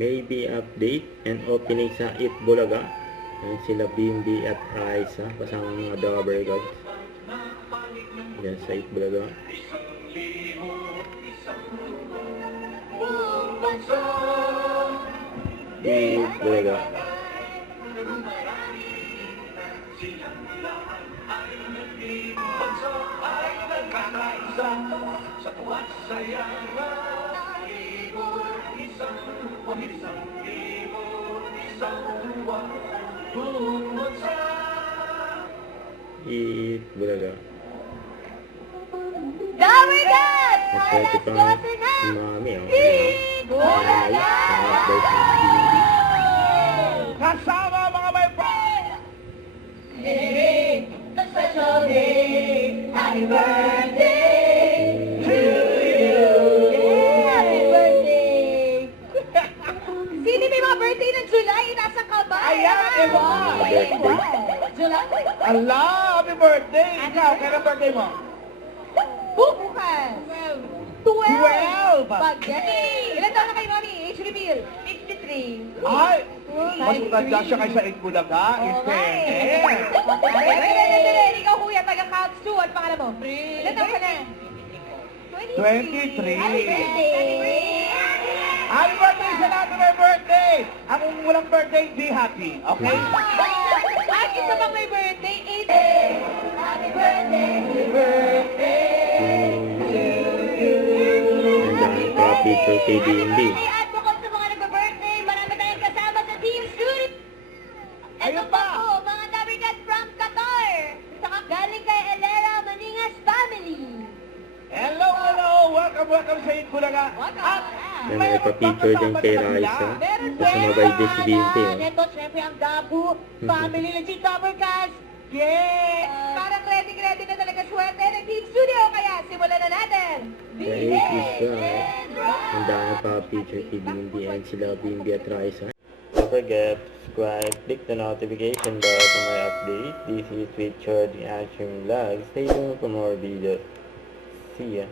maybe update and opening sa It Bulaga. Ayan sila Bimbi at Raisa kasama mga Dabber Gods. Yan sa It Bulaga. It Bulaga. Sa tuwa't saya na ibon, isang tuwa, bumunsa. It Bulaga. Dabber Gods! Maswerte Let's pang go tonight! mami. It Bulaga! Kasama mga may Hey, a special day! Happy birthday to you! Yeah, happy birthday! Sino may mga birthday ng July? Nasa ka ba? Ayan, Eva! Birthday. July? Allah, happy birthday! Ikaw, kailan birthday mo? Bukas! 12! Pagdating! Ilan taon na kayo, Mami? Age reveal? 53. Ay! Mas matanda siya kaysa Itbulaga. In fairness. Ikaw, kuya, taga-Couch 2. Ano pangalan mo? Ilan taon ka na? 23. Happy birthday! Happy birthday sa lahat na may birthday! Ang walang birthday, be happy. Okay? At isa pang may birthday, 8. Happy birthday! Happy birthday! Ang dami pa picture kay Bimbi. At bukod sa mga nag-birthday, marami tayong kasama sa Team Studio. Ito Ayun pa pa. po, mga Dabber Gods from Qatar. Saka galing kay Elera Maningas family. Hello, hello! Welcome sa Itbulaga. Welcome. Yan, may pa-picture dyan kay Raisa. Tapos sumabay din si Bimbi. Oh. Ito, syempre, ang Dabu family ng Team Dabber Gods. Yes! Parang ready na talaga swerte ng Team Studio. Kaya simulan na natin. Sa 80s ang dami pa picture kay Bimbi and sila Bimbi at Raisa. Don't forget, subscribe, click the notification bell for my update. This is Richard Action Vlog. Stay tuned for more videos. See ya!